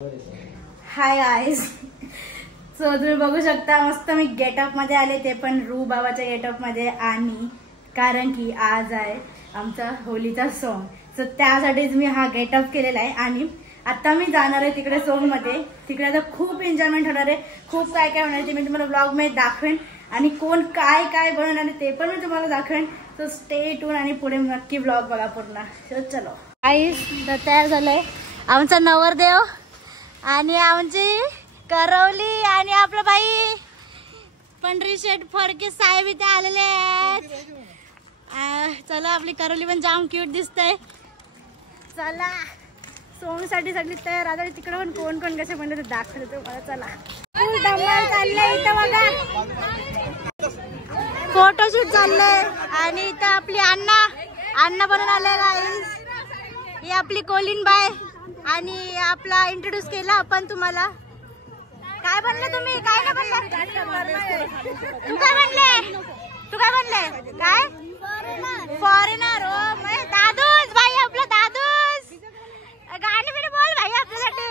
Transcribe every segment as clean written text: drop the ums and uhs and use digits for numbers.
Hi guys, so तुम्ही बघू शकता मस्त मी गेटअप मध्ये आले, ते पण रू बाबाच्या गेटअप मध्ये. आणि कारण की आज आहे आमचा होलीचा सॉन्ग, सो त्यासाठीच मी हा गेटअप केलेला आहे. आणि आता मी जाणार आहे तिकडे सॉन्ग मध्ये. तिकडे आता खूप एन्जॉयमेंट होणार आहे, खूप काय काय होणार आहे ते मी तुम्हाला ब्लॉग मध्ये दाखवेन. आणि कोण काय काय बनवणार आहे ते पण मी तुम्हाला दाखवेन. सो स्टे ट्यून आणि पुढे नक्की ब्लॉग बघा पूर्ण. सो चलो गाईज, तर तयार झालंय आमचा नवरदेव आणि आमची करवली आणि आपलं बाई पंढरी शेठ फडके साहेब इथे आलेले आहेत. चला, आपली करवली पण जाम क्यूट दिसतंय. चला, सॉन्ग साठी सगळी तयार. आता तिकडे पण कोण कोण कसे म्हणले ते दाखवते तुम्हाला. चला, धमाल चाललंय इथं बघा, फोटोशूट चाललंय. आणि इथं आपली अण्णा बनून आले गाईज. ही आपली कोलिन बाय. आणि आपला इंट्रोड्यूस केला आपण तुम्हाला. काय बनले तुम्ही? काय नाही बनले? तू काय बनले? काय फॉरेनर? हो, दादूस भाई, आपला दादूस. गाणी बिणी बोल भाई आपल्यासाठी.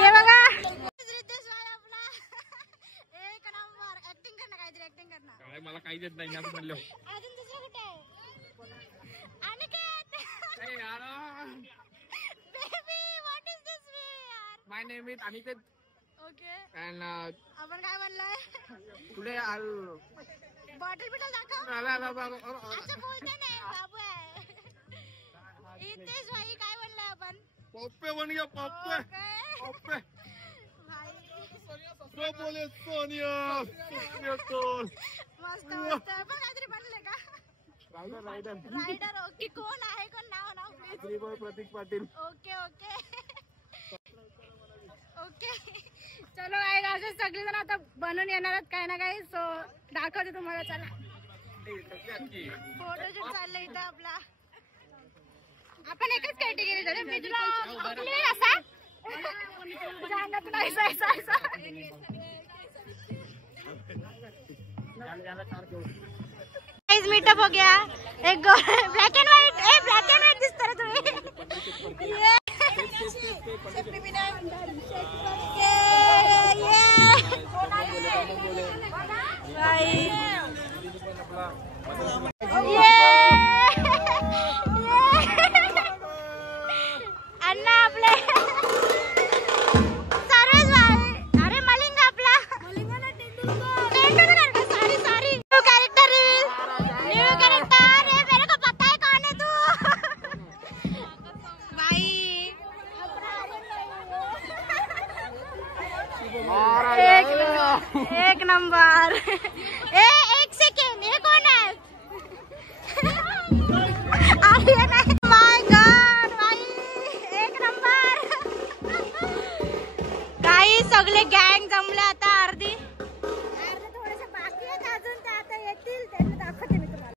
ये बघा, मला काही देत नाही असं म्हणलं. अजून दुसरं कुठे आहे? Aniket. Baby, what is this way यार? My name is Aniket. Okay. And आपण काय म्हणलाय? टुडे बॉटल बिटल दाखव. असं बोलते नाही, बाबू आहे. इथेच भाई, काय म्हणलाय आपण? पप्पे बन गया, पप्पे. पप्पे तो बोले सोनिया. मस्त मस्त. पण काहीतरी बनले का? रायडर. ओके. कोण आहे? कोण नाव please? Pratik Patil. Okay okay okay. चलो आहे, असे सगळेजण आता बनून येणार आहेत काही ना काही. सो दाखवते तुम्हाला. चला, फोटोशूट चाललंय इथं आपला. आपण एकच कॅटेगरी झाली. मी तुला असा जानत नाही. मीटअप हो गया. एक black end white. Black end white दिसता तुम्ही. अण्णा आपले सर्वेश भाई. अरे मलिंगा आपला. सॉरी. New character. मेरे को पता है कौन है तू. भाई एक नंबर. एक सेकेंड, ये कौन है? आर्य नहीं. माय गॉड भाई, एक नंबर. काही सगळे गँग जमले आता. अर्धी थोडेसे बाकी आहेत अजून, ते आता येतील. त्यांना दाखवते मी तुम्हाला.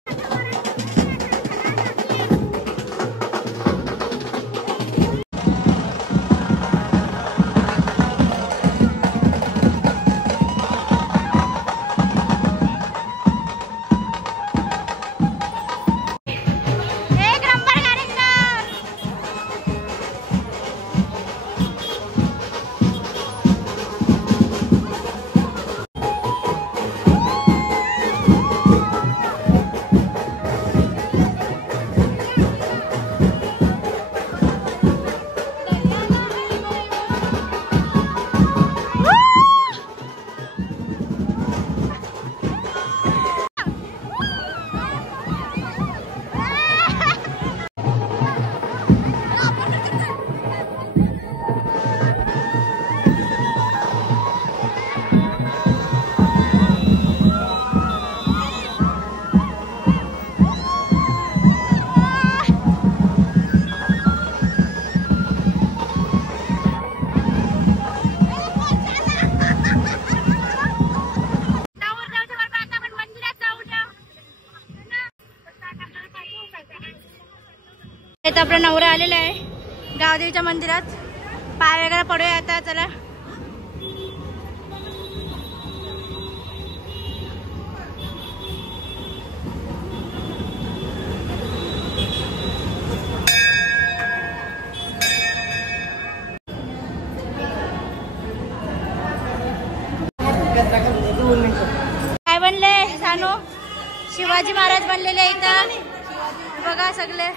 आपला नवरा आलेला आहे गावदेवीच्या मंदिरात. पाय वगैरे पडूया आता. चला, शिवाजी महाराज बनलेले इथं बघा सगळे.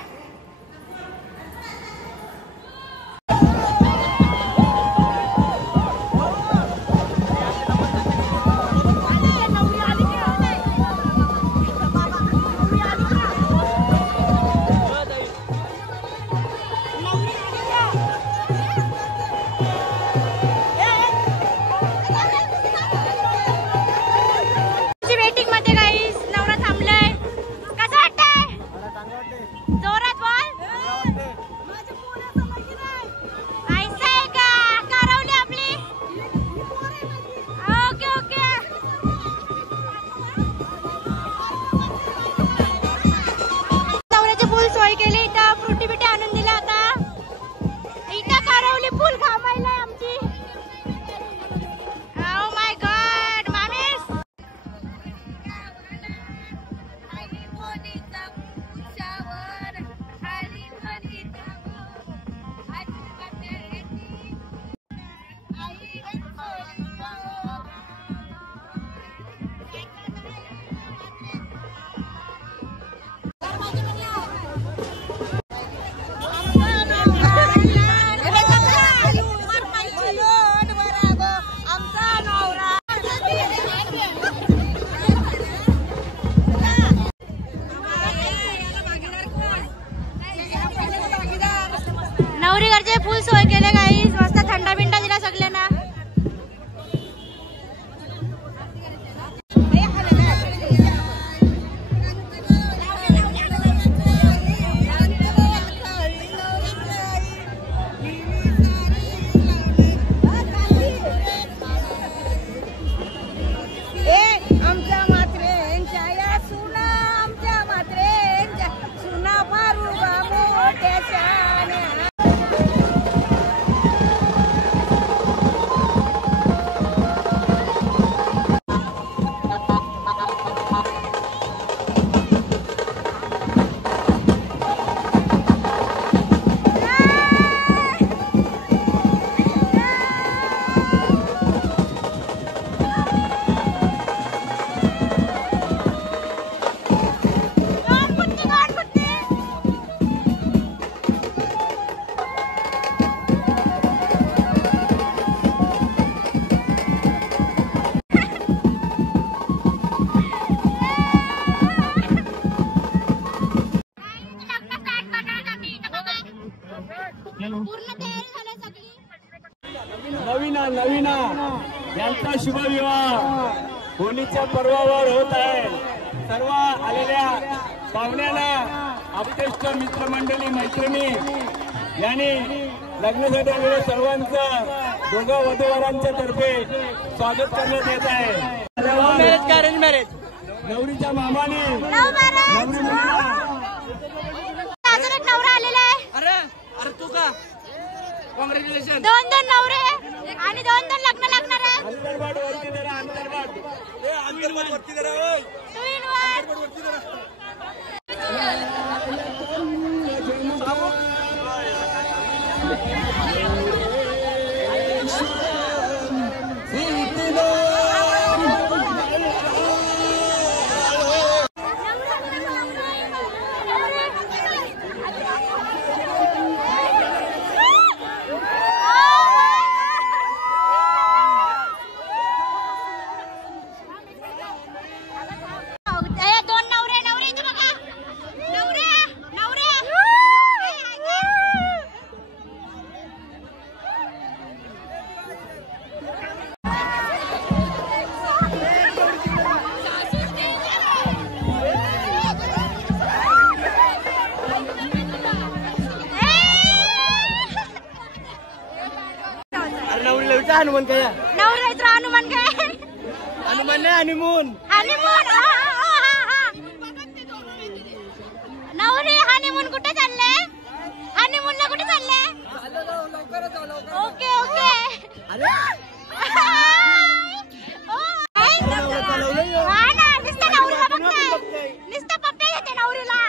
नवरी घरचे फुल सोय केले गाईस. मस्त थंडा बिंडा दिला सगळ्यांना. नवीना यांचा शुभविवाह होळीच्या पर्वावर होत आहे. सर्व आलेल्या पाहुण्याला आपतेष्ट मित्रमंडळी मैत्रिणी यांनी लग्नासाठी आलेल्या सर्वांचं दोघं वधूवरांच्या तर्फे स्वागत करण्यात येत आहे. अरेंज मॅरेज नवरीच्या मामाने अजून एक नवरा आलेला आहे. अरे तू का कॉंग्रॅच्युलेशन. दोन नवरे आणि दोन लग्न लागणार आहे. अंतर्भाट वरती जरा अंतर्भाट वरती जरा हनुमान काय नवऱ्याचा हनुमान काय हनुमान नाही हनीमून हनीमून. नवरी हनीमून कुठे चालले? हनीमूनला कुठे चालले? Okay okay. हा ना नुसतं नवरीला बघताय. नुसतं पप्पे येते नवरीला.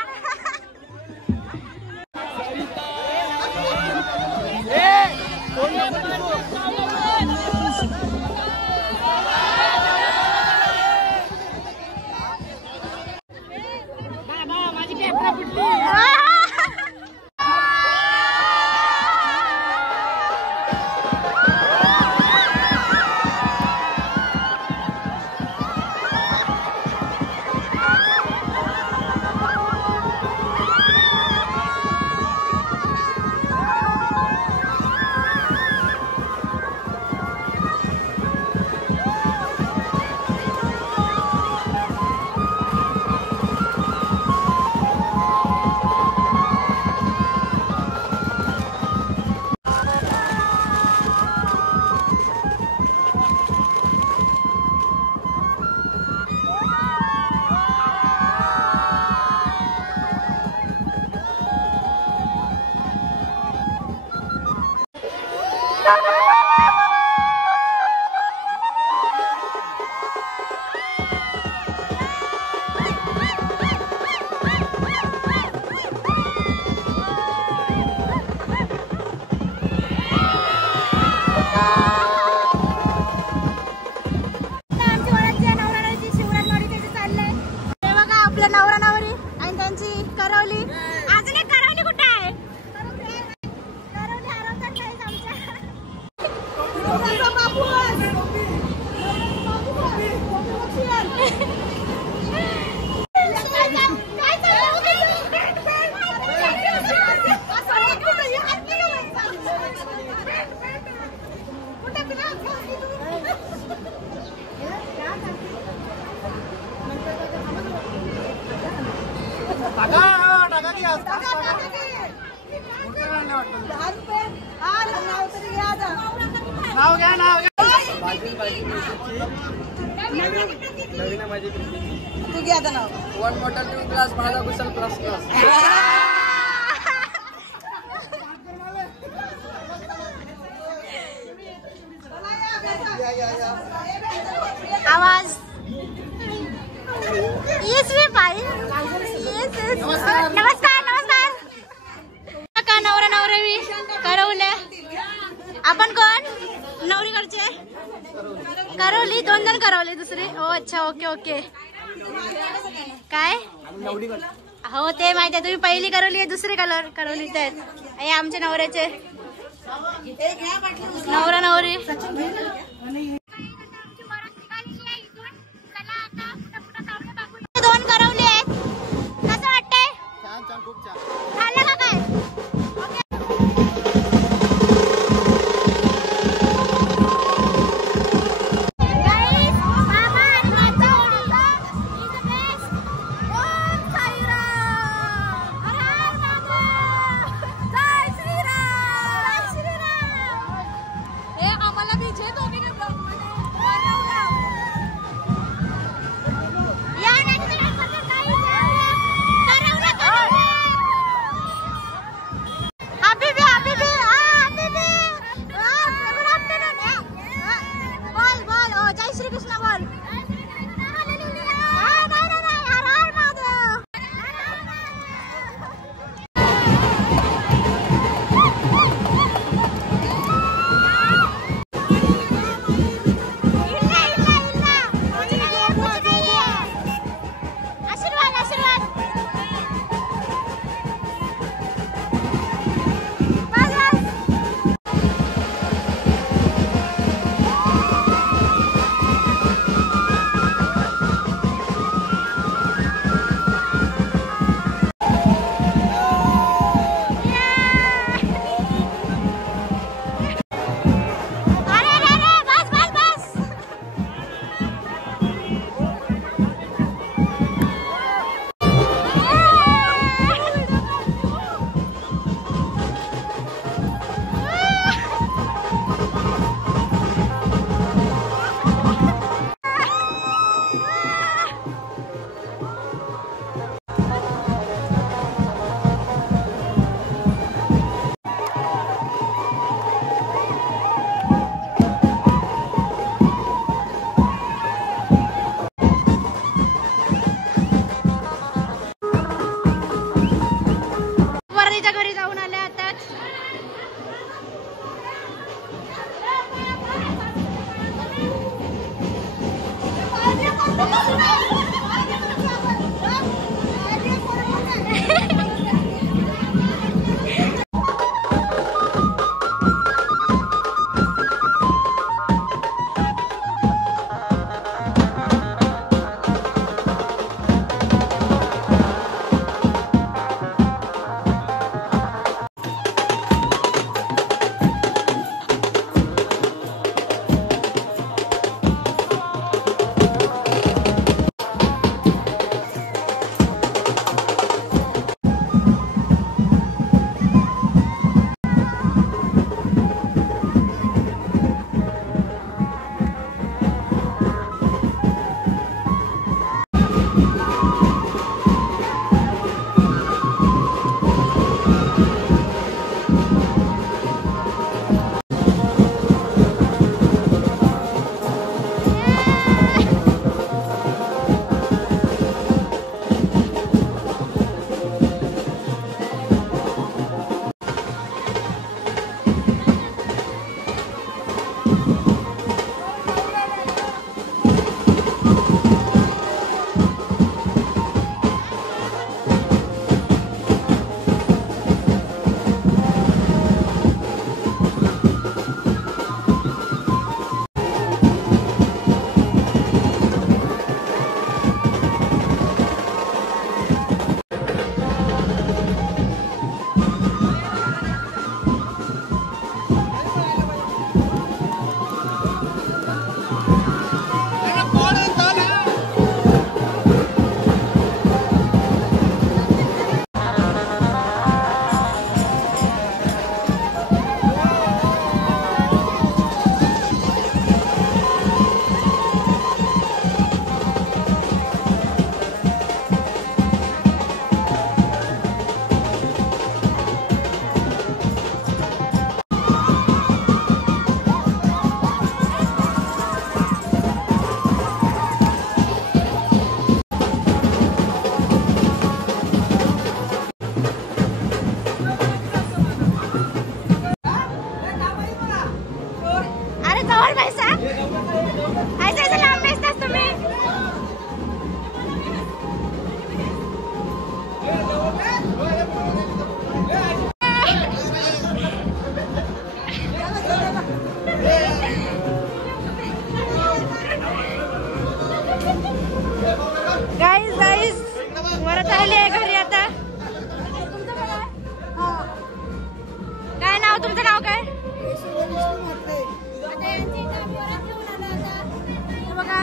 नवरा नवरी आणि त्यांची करवली. अजून एक करवली कुठे आहे? करवली हरवतात काहीच आमच्या. नाव घ्या नाव घ्या. तू घ्या आता नाव. 1 बॉटल 2 ग्लास माझा कुशल प्लस क्लास. आवाज येस रे बाई. येस नमस्कार नमस्कार नमस्कार. का नवरा नवरी करवले. आपण कोण? नवरीकडचे करवली. 2 जण करवले दुसरे. हो अच्छा ओके ओके. काय हो ते माहिती आहे. तुम्ही पहिली करवली आहे दुसरी करवली ते हे आमच्या नवऱ्याचे नवरा नवरी. नाव तुमचं नाव काय? बघा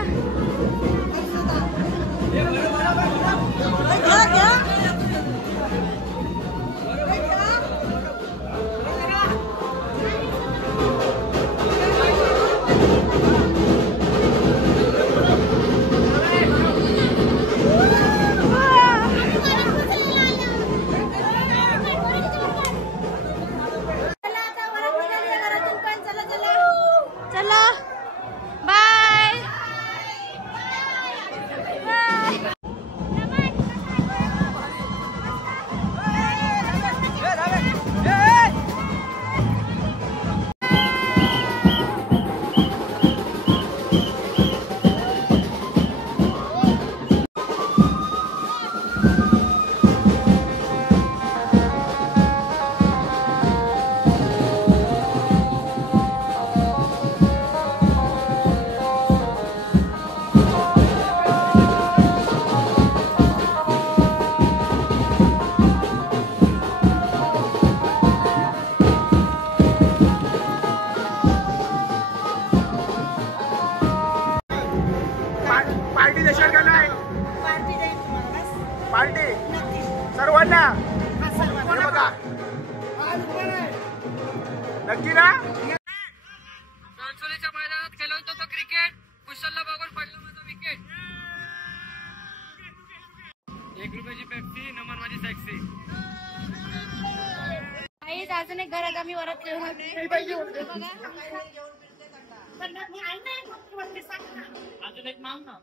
पार्टी देशाल का नाही? पार्टी सर्वांना बघा नक्की ना. कणसोलीच्या मैदानात खेळलो होतो तो क्रिकेट. कुशलला बघून पडलं माझं विकेट. 1 रुपयाची पेप्सी, नमन माझी टॅक्सी. अजून एक घरात आम्ही वरात घेऊन अजून एक माग ना.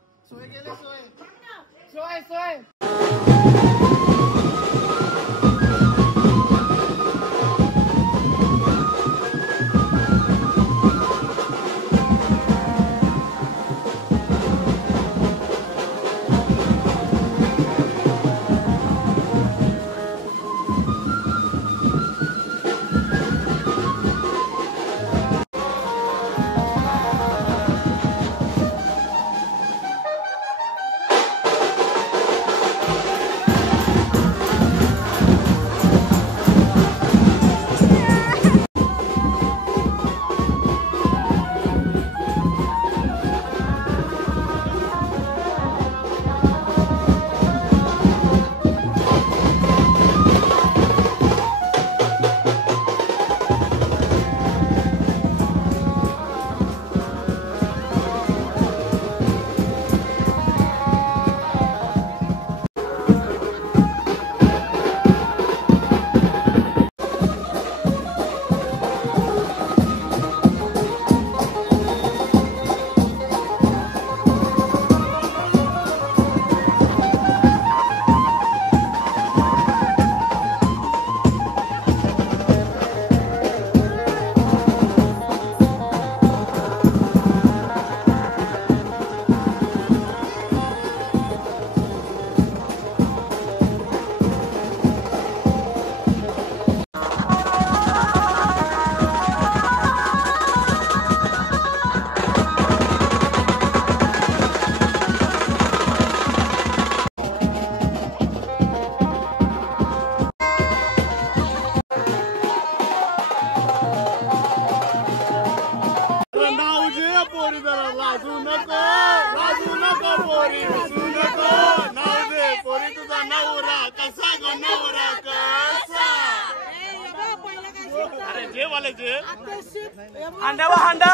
अंड्यावर हांडा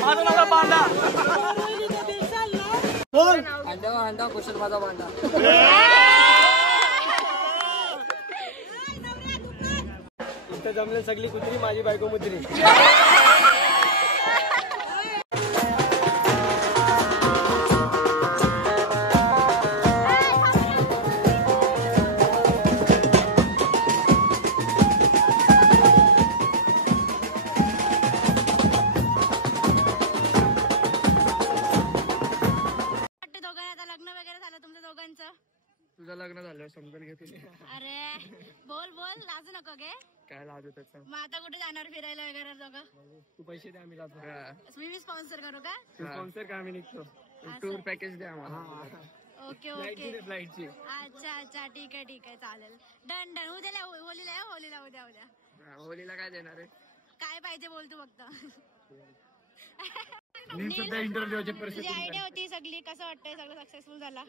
माझा नवरा बांडा. अंड्यावर अंडा कुशल माझा भांडा. इथं जमले सगळी कुत्री माझी बायको मुत्री. तुझं लग्न झालं समजून घे तुझे. अरे बोल बोल लाजू नको गे. काय लाजू त्याचं. मग आता कुठे जाणार फिरायला वगैरे दोघं? तू पैसे द्या आम्ही जातो. मी स्पॉन्सर करू का? स्पॉन्सर का आम्ही निघतो. टूर पॅकेज द्या आम्हाला. ओके ओके फ्लाईटची. अच्छा अच्छा ठीक आहे चालेल. Done done. उद्याला होलीला उद्या होलीला काय देणार आहे? काय पाहिजे बोल तू फक्त. मी सध्या इंटरव्ह्यूची तुझी परिस्थिती आयडिया होती सगळी, कसं वाटतंय सगळं सक्सेसफुल झाला?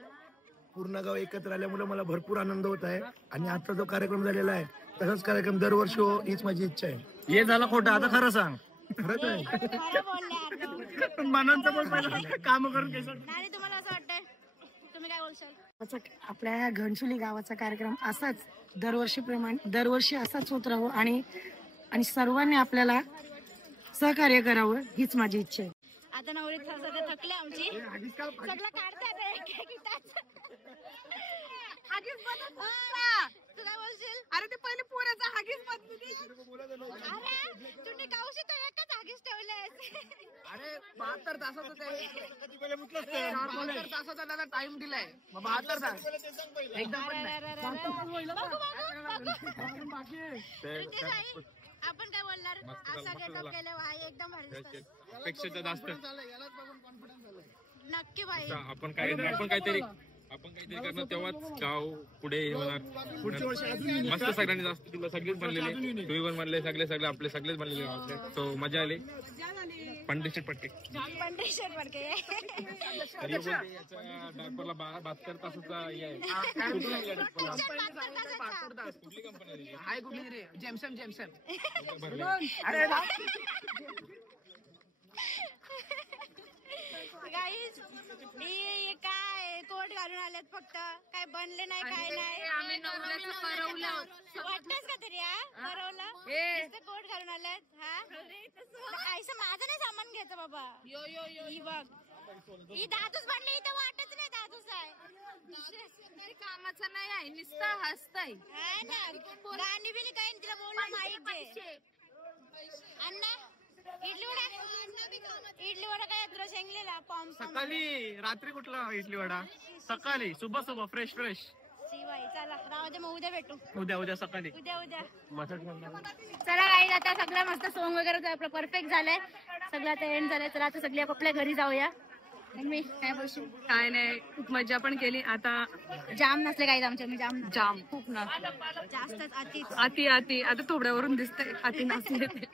पूर्ण गाव एकत्र आल्यामुळे मला भरपूर आनंद होत आहे आणि आता जो कार्यक्रम झालेला आहे तसाच कार्यक्रम दरवर्षी हो हीच माझी इच्छा आहे. हे झालं खोटं, आता खरं सांग. खरंच आहे. खरं बोलले अर्णव. मानांचं पण काम करून केलं. नाही तुम्हाला असं वाटतंय? तुम्ही काय बोलशाल? आपल्या या घणसोली गावाचा कार्यक्रम असाच दरवर्षी असाच होत राहू आणि सर्वांनी आपल्याला सहकार्य करावं हीच माझी इच्छा आहे. आता नवरी सगळं थकले आमची, सगळं काढते तू काय बोलशील? अरे ते पहिले पोराचा हागीच बदलू. अरे तुम्ही काऊशी तो एकच हागीच ठेवलेस. अरे 72 तासाचा 72 तासाचा त्याला टाइम दिलाय. 72 तास एकदम पण नाही. आपण काय बोलणार? असा गेटअप केलं भाई, एकदम भारी दिसतात. पेक्षा जास्त नक्की भाई. आपण काहीतरी करणार तेव्हाच गाव पुढे होणार. मस्त सगळ्यांनी जास्त तुला सगळेच बनलेले, तुम्ही पण बनले, सगळे आपले सगळेच बनलेले. तो मजा आली. पंडित पटके पंढरीश्वर पडके डायपरला 72 तासाचा हे आहे. कुठली कंपनी हाय कुठली रे? जेमसम गाईज ही काय कोट घालून आलेत, फक्त काय बनले नाही, काय नाही. आम्ही नवऱ्याचं परवलं. वाटतच का तरी? कोट घालून आलेत. ऐसा माझं नाही सामान घ्यायचं बाबा. ही बघ, ही दादूच बनली, इथं वाटच नाही दादूच आहे. कामाचं नाही आहे, नुसतं हसतय. हाय ना, गाणी बिनी काही तिला बोललं माहिती. अण्णा इडली वडा काय तुला शेंगलेला पॉम सकाळी रात्री कुठला इडली वडा? सकाळी सुबह फ्रेश शिवाई. चला राहू दे, मग उद्या भेटू. उद्या सकाळी उद्या चला काही आता सगळं मस्त सोंग वगैरे आपलं परफेक्ट झालंय, सगळं आता एंड झालंय. चला आता सगळी आपल्या घरी जाऊया. मी काय बोलशील? काय नाही, खूप मजा पण केली. आता जाम नसले काही आमच्या, मी जाम खूप ना जास्तच अतिच. अति आता थोड्यावरून दिसतंय अति नाचले ते.